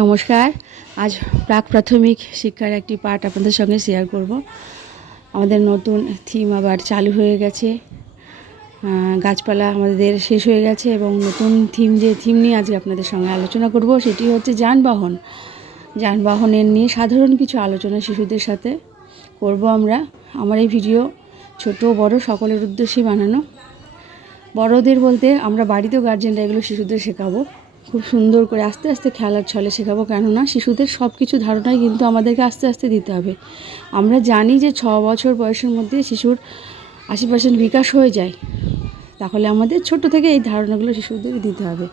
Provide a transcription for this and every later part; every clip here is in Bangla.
নমস্কার। আজ প্রাক প্রাথমিক শিক্ষার একটি পাঠ আপনাদের সঙ্গে শেয়ার করব। আমাদের নতুন থিম আবার চালু হয়ে গেছে। গাছপালা আমাদের শেষ হয়ে গেছে এবং নতুন থিম যে থিম নিয়ে আজকে আপনাদের সঙ্গে আলোচনা করব, সেটি হচ্ছে যানবাহন। যানবাহনের নিয়ে সাধারণ কিছু আলোচনা শিশুদের সাথে করব আমরা। আমার এই ভিডিও ছোট, বড়, সকলের উদ্দেশ্যে বানানো। বড়দের বলতে আমরা বাড়িতেও গার্জেনরা এগুলো শিশুদের শেখাবো। খুব সুন্দর করে আস্তে আস্তে খেলার ছলে শেখাবো। কেননা শিশুদের সব কিছু ধারণাই কিন্তু আমাদেরকে আস্তে আস্তে দিতে হবে। আমরা জানি যে ছ বছর বয়সের মধ্যে শিশুর আশি পার্সেন্ট বিকাশ হয়ে যায়। তাহলে আমাদের ছোট থেকে এই ধারণাগুলো শিশুদের দিতে হবে।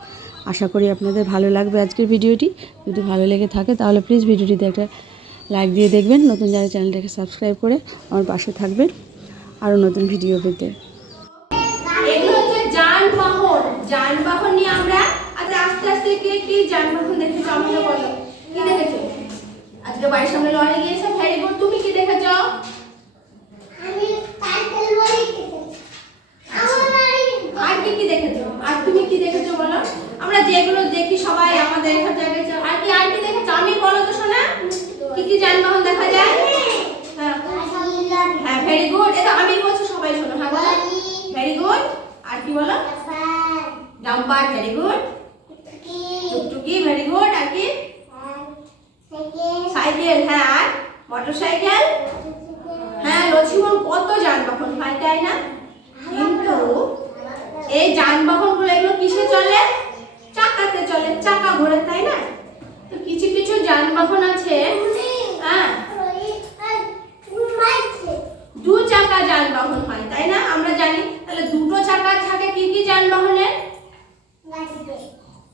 আশা করি আপনাদের ভালো লাগবে আজকের ভিডিওটি। যদি ভালো লেগে থাকে তাহলে প্লিজ ভিডিওটিতে একটা লাইক দিয়ে দেখবেন। নতুন যারা চ্যানেলটাকে সাবস্ক্রাইব করে আমার পাশে থাকবেন। আরও নতুন ভিডিও পেতে। যানবাহন দেখেছ আমাকে বলো। কি দেখেছ? আজকে বাড়ির সামনে লরি গিয়েছে ভেরি গুড। তুমি কি দেখেছ? আমি সাইকেল আর কি কি দেখেছ? আর তুমি কি দেখেছ বলো? আমরা যেগুলো দেখি সবাই আমাদের এখান জায়গায় আর কি আর কি দেখেছ? আমি বলো তো শোনা। কি কি যানবাহন দেখা যায়? হ্যাঁ। হ্যাঁ ভেরি গুড। এটা আমি বলছি সবাই শোনো হ্যাঁ ভেরি গুড। আর কি বলো? ডাম্পার ভেরি গুড টুকটুকি ভেরি গুড আর কি সাইকেল হ্যাঁ আর মোটরসাইকেল হ্যাঁ লক্ষ্মীমন কত যানবাহন হয় তাই না কিন্তু এই যানবাহনগুলো এগুলো কিসে চলে? চাকাতে চলে, চাকা ঘোরে তাই না? তো কিছু কিছু যানবাহন আছে। হ্যাঁ। দু চাকা যানবাহন হয়, তাই না? আমরা জানি, তাহলে দুটো চাকা থাকে কি কি যানবাহনের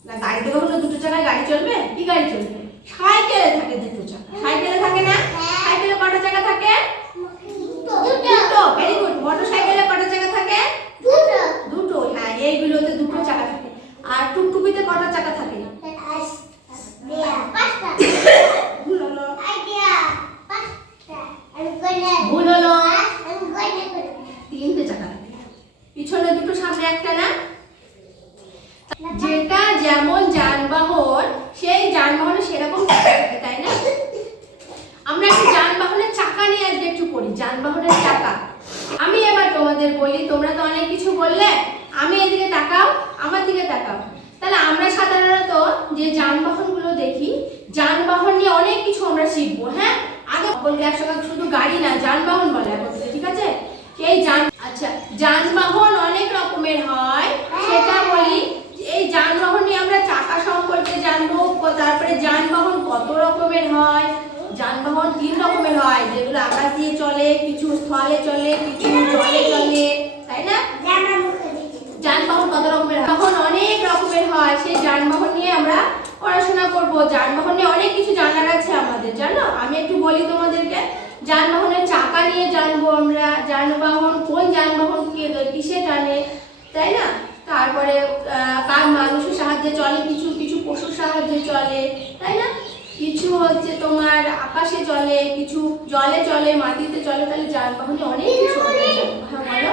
না, গাড়িতে কখনো দুটো চাকায় গাড়ি চলবে? কি গাড়ি চলবে? সাইকেলে থাকে দুটো চাকা। সাইকেলে থাকে না সাইকেলে কটা চাকা থাকে দুটো ভেরি গুড মোটর সাইকেলে কটা চাকা থাকে দুটো হ্যাঁ এইগুলোতে দুটো চাকা থাকে আর টুকটুকিতে কটা চাকা থাকে ভুল হলো ভুল হলো তিনটে চাকা থাকে পিছনে দুটো, সামনে একটা না? যেটা যেমন যানবাহন, সেই যানবাহনে সেরকম তাই না? আমরা একটু যানবাহনের চাকা নিয়ে আজকে একটু পড়ি, যানবাহনের চাকা। আমি এবার তোমাদের বলি, তোমরা তো অনেক কিছু বললে, আমি এদিকে তাকাও, আমার দিকে তাকাও। তাহলে আমরা সাধারণত যে যানবাহনগুলো দেখি, যানবাহন নিয়ে অনেক কিছু আমরা শিখব হ্যাঁ? আগে বলতে একসঙ্গে শুধু গাড়ি না, যানবাহন বলে এখন, ঠিক আছে? এই যান যানবাহন অনেক রকমের হয়। সেটা বলি, এই যানবাহন নিয়ে আমরা চাকা সম্পর্কে জানব, তারপরে যানবাহন কত রকমের হয়, যানবাহন তিন রকমের হয়, যেগুলো আকাশ দিয়ে চলে, কিছু স্থলে চলে, কিছু জলে চলে, তাই না? যানবাহন কত রকমের তখন অনেক রকমের হয়, সেই যানবাহন নিয়ে আমরা পড়াশোনা করব। যানবাহন নিয়ে অনেক কিছু জানার আছে আমাদের, জানো? আমি একটু বলি তোমাদেরকে, যানবাহনের চাকা নিয়ে জানব আমরা যানবাহন কোন যানবাহন কে- কিসে টানে তাই না তারপরে আহ, কার মানুষের সাহায্যে চলে কিছু কিছু পশুর সাহায্যে চলে, তাই না? কিছু হচ্ছে তোমার আকাশে চলে, কিছু জলে চলে, মাটিতে চলে, তাহলে যানবাহনে অনেক কিছু হ্যাঁ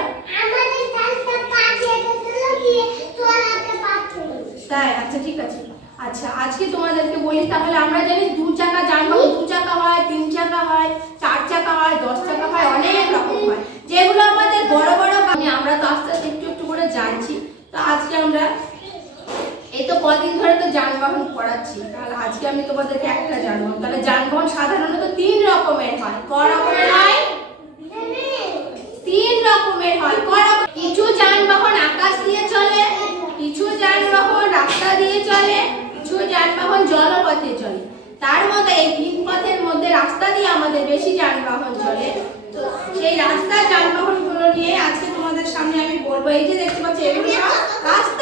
তাই আচ্ছা ঠিক আছে। আচ্ছা আজকে তোমাদেরকে বলি, তাহলে আমরা জানি দু চাকা যানবাহন দু চাকা হয়, তিন চাকা হয়, চার চাকা হয়, দশ চাকা হয়, অনেক রকম হয়। যেগুলো আমাদের বড় বড় আমরা তো আস্তে আস্তে একটু একটু করে জানছি। তো আজকে আমরা এই তো কদিন ধরে তো যানবাহন পড়াচ্ছি তাহলে আজকে আমি তোমাদেরকে একটা যানবাহন তাহলে যানবাহন সাধারণত তিন রকমের হয়। ক রকমের হয়? তিন রকমের হয়। রকম? কিছু যানবাহন আকাশ দিয়ে চলে, কিছু যানবাহন রাস্তা দিয়ে চলে, কিছু যানবাহন জলপথে চলে। তার মধ্যে এই তিন পথের মধ্যে রাস্তা দিয়ে আমাদের বেশি যানবাহন চলে। তো সেই রাস্তার যানবাহনগুলো নিয়ে আজকে তোমাদের সামনে আমি বলব। এই যে দেখতে পাচ্ছ, এগুলো চলে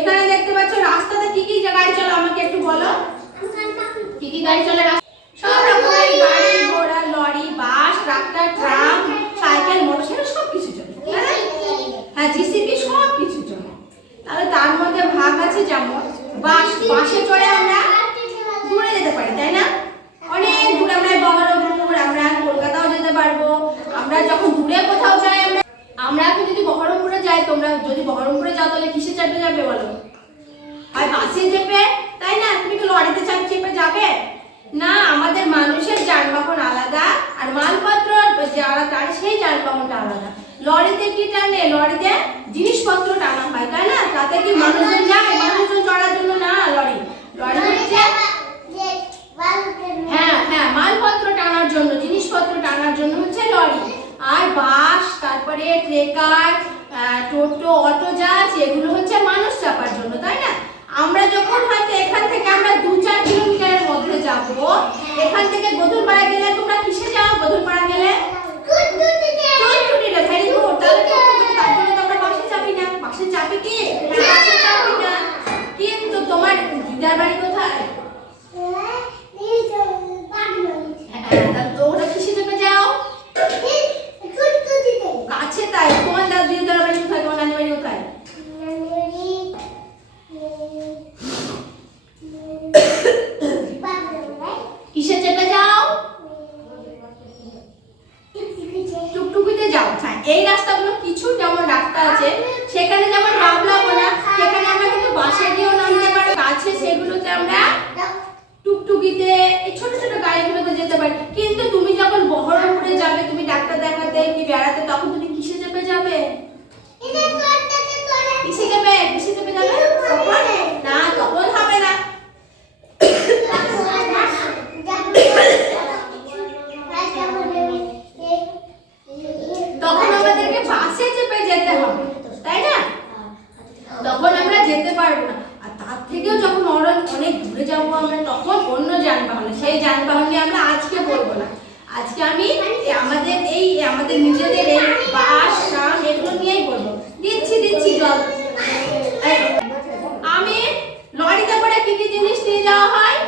এখানে দেখতে পাচ্ছ রাস্তাতে কি কি গাড়ি চলে, আমাকে একটু বলো। কি কি গাড়ি চলে সব রকমের গাড়ি, ঘোড়া, lorry, bus, tractor, tram, cycle, motorcycle, সব কিছু চলে। হ্যাঁ জিসিপি সব কিছু চলে। তাহলে তার মধ্যে ভাগ আছে যেমন, বাস, বাসে চড়ে আমরা দূরে যেতে পারি, তাই না? অনেক দূরে আমরা বহরমপুর, আমরা কলকাতাও যেতে পারব। আমরা যখন দূরে কোথাও যাই, আমরা আমরা যায়, তোমরা যদি বহরমপুরে যাও, তাহলে কিসে চাপে যাবে বলো? আর বাসে চেপে? তাই না? তুমি কি লরিতে চাপ চেপে যাবে? না, আমাদের মানুষের যানবাহন আলাদা, আর মালপত্র যারা তার সেই যানবাহনটা আলাদা। লরিতে কি টানে? লরিতে জিনিসপত্র টানা হয়, তাই না? তাতে কি মানুষজন যায়? মানুষজন চড়ার জন্য না, লরি। লরি হ্যাঁ হ্যাঁ মালপত্র টানার জন্য, জিনিসপত্র টানার জন্য হচ্ছে লরি। আর বাস, তারপরে ট্রেকার টোটো অটো যা আছে এগুলো হচ্ছে মানুষ চাপার জন্য তাই না? আমরা যখন হয়তো এখান থেকে আমরা দু চার কিলোমিটারের মধ্যে যাব এখান থেকে গোধুলপাড়া গেলে তোমরা কিসে যাও গোধুলপাড়া গেলে? very good. তাহলে আমরা বাসে চাপি না? বাসে চাপি কি বাসে চাপি না কিন্তু তোমার দিদার বাড়ি কোথায় হ্যাঁ, তাহলে তো ওটা কিসে চেপে যাও কাছে তাই তোমার দাদু দিদার বাড়ি কোথায় তোমার নানি বাড়ি কোথায় কিসে চেপে যাও টুকটুকিতে যাও হ্যাঁ এই রাস্তাগুলো কিছু যেমন রাস্তা আছে সেখানে যেমন বাবলাবো না সেখানে আমরা কিন্তু বাসে গিয়েও নামতে পারি কাছে সেগুলোতে আমরা টুকটুকিতে এই ছোট ছোট গাড়িগুলোতে যেতে পারি কিন্তু তুমি যখন বহরমপুরে যাবে তুমি ডাক্তার দেখাতে কি বেড়াতে তখন তুমি কিসে চেপে যাবে কিসে যাবে কিসে চেপে যাবে তখন না তখন হবে না তখন আমাদেরকে বাসে চেপে যেতে হবে তাই না তখন আমরা যেতে পারব না আর তার থেকেও যখন অনেক দূরে যাব আমরা তখন অন্য যানবাহনে। সেই যানবাহন আমরা আজকে বলব না। আজকে আমি আমাদের এই, আমাদের নিজেদের এই বাস, ট্রাম এগুলো নিয়েই বলব। দিচ্ছি দিচ্ছি জল। আমি লরিতে করে কি কি জিনিস নিয়ে যাওয়া হয়?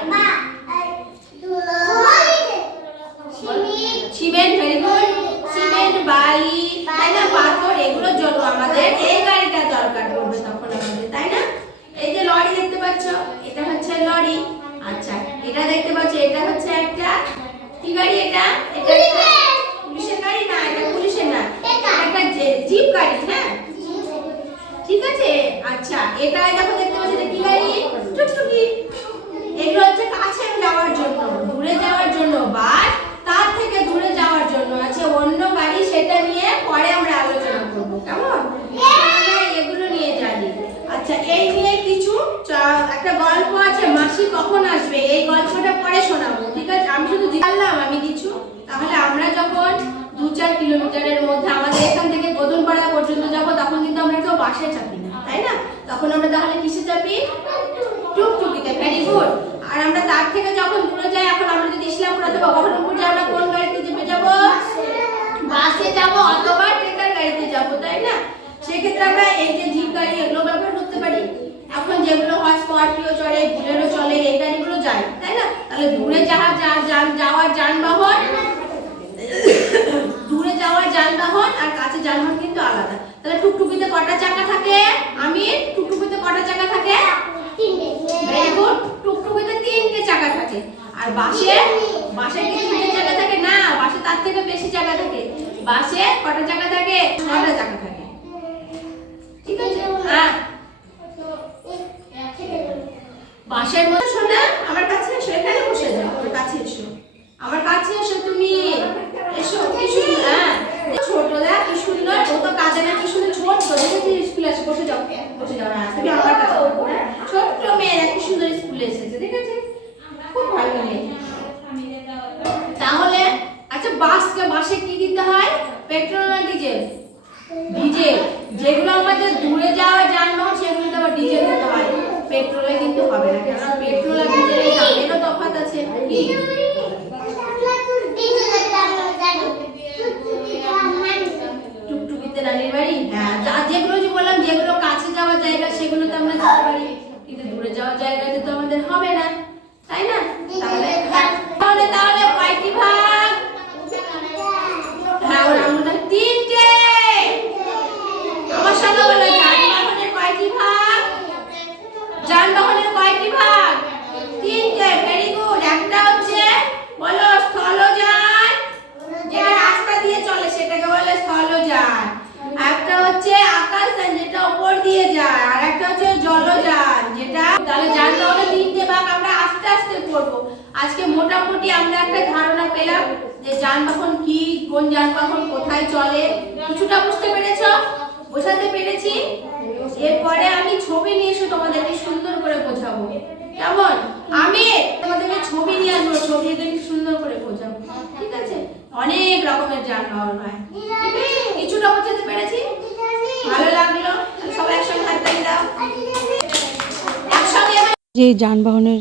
সিমেন্ট ভেরি গুড সিমেন্ট, বালি, তাই না? পাথর এগুলোর জন্য আমাদের এই গাড়িটা দরকার পড়বে তখন আমাদের, তাই না? এই যে লরি দেখতে পাচ্ছ? লরি। আচ্ছা এটা দেখতে পাচ্ছ এটা হচ্ছে একটা কি গাড়ি এটা? এটা পুলিশের। গাড়ি? না এটা পুলিশের না। এটা। একটা জিপ গাড়ি হ্যাঁ? ঠিক আছে? আচ্ছা এটা দেখো দেখতে পাচ্ছ এটা কি গাড়ি? টুকটুকি। এগুলো হচ্ছে কাছে যাওয়ার জন্য দূরে যাওয়ার জন্য বাস তার থেকে দূরে যাওয়ার জন্য। আছে অন্য গাড়ি সেটা নিয়ে পরে আমরা আলোচনা করব কেমন? এগুলো নিয়ে জানি আচ্ছা এই নিয়ে কিছু একটা গল্প আছে। মাসি কখন আসবে? এই গল্পটা পরে শোনাবো, ঠিক আছে? আমি শুধু জানলাম আমি কিছু তাহলে আমরা যখন দু চার কিলোমিটারের মধ্যে আমাদের এখান থেকে গদনপাড়া পর্যন্ত যাব, তখন কিন্তু আমরা কেউ বাসে চাপি না, তাই না? তখন আমরা তাহলে কিসে চাপি? টুকটুকিতে ভেরি গুড আর আমরা তার থেকে যখন দূরে যাই, এখন আমরা যদি ইসলামপুর অথবা বহরমপুর যাই, আমরা কোন গাড়িতে চেপে যাব? বাসে যাব অথবা ট্রেকার গাড়িতে যাব, তাই না? সেক্ষেত্রে আমরা এই যে জিপ গাড়ি, এগুলো ব্যবহার করতে পারি। এখন যেগুলো হয় স্করপিও চলে বুলেরো চলে এই গাড়িগুলো যায়, তাই না? তাহলে দূরে যা- যাওয়ার যানবাহন, দূরে যাওয়ার যানবাহন আর কাছে যানবাহন কিন্তু আলাদা। তাহলে টুকটুকিতে কটা চাকা থাকে? আমি টুকটুকিতে কটা চাকা থাকে? টুকটুকিতে তিনটে চাকা থাকে। আর বাসে বাসে তিনটে চাকা থাকে? না, বাসে তার থেকে বেশি চাকা থাকে। বাসে কটা চাকা থাকে? ছটা চাকা থাকে। ঠিক আছে? হ্যাঁ। বাসের মধ্যে শোনা, আমার কাছে এসো, এখানে বসে যাও। আমার কাছে এসো। আমার কাছে এসো তুমি। এসো, কি সুন্দর হ্যাঁ। ছোট দেখ কি সুন্দর। ও তো কাজে না, কি সুন্দর, ছোট। দেখেছি স্কুলে আসে বসে যাও। বসে যাও হ্যাঁ তুমি আমার কাছে হ্যাঁ? ছোট্ট মেয়ে কি সুন্দর স্কুলে এসেছে ঠিক আছে খুব ভালো মেয়ে তাহলে আচ্ছা বাসকে, বাসে কি দিতে হয়? পেট্রোল না ডিজেল? ডিজেল। যেগুলো আমাদের দূরে যাওয়া যানবাহন, সেগুলোতে আবার ডিজেল দিতে হয়। পেট্রোলে কিন্তু হবে না কারণ পেট্রোল আর ডিজেলের দামেরও তফাৎ আছে কি? টুকটুকিতে বাড়ি? হ্যাঁ যেগুলো যে বললাম, যেগুলো কাছে যাওয়ার জায়গা, সেগুলোতে আমরা যেতে পারি। কিন্তু দূরে যাওয়ার জায়গাতে তো আমাদের হবে না, তাই না? তাহলে তাহলে কয়টি ভাগ হ্যাঁ ওর আমরা তিনটে আমার সাথে বলো যানবাহনের কয়টি ভাগ যানবাহনের কয়টি ভাগ? তিনটে। ভেরি গুড একটা হচ্ছে, বলো, স্থলযান। যেটা রাস্তা দিয়ে চলে, সেটাকে বলে স্থলযান। একটা হচ্ছে আকাশযান যেটা উপর দিয়ে যায়। আর একটা হচ্ছে জলযান, যেটা তাহলে যানবাহনের তিনটে ভাগ আমরা আস্তে আস্তে করব। আজকে মোটামুটি আমরা একটা ধারণা পেলাম যে যানবাহন কি, কোন যানবাহন কোথায় চলে। কিছুটা বুঝতে পেরেছ? বোঝাতে পেরেছি? এরপরে আমি ছবি নিয়ে এসে তোমাদেরকে সুন্দর করে বোঝাবো। কেমন? আমি তোমাদেরকে ছবি নিয়ে আসব ছবি এদেরকে সুন্দর করে বোঝাবো। ঠিক আছে? অনেক রকমের যানবাহন হয়। ঠিক আছে? কিছুটা বোঝাতে পেরেছি? ভালো লাগল। সবাই একসঙ্গে হাত দাও। একসঙ্গে যে যানবাহনের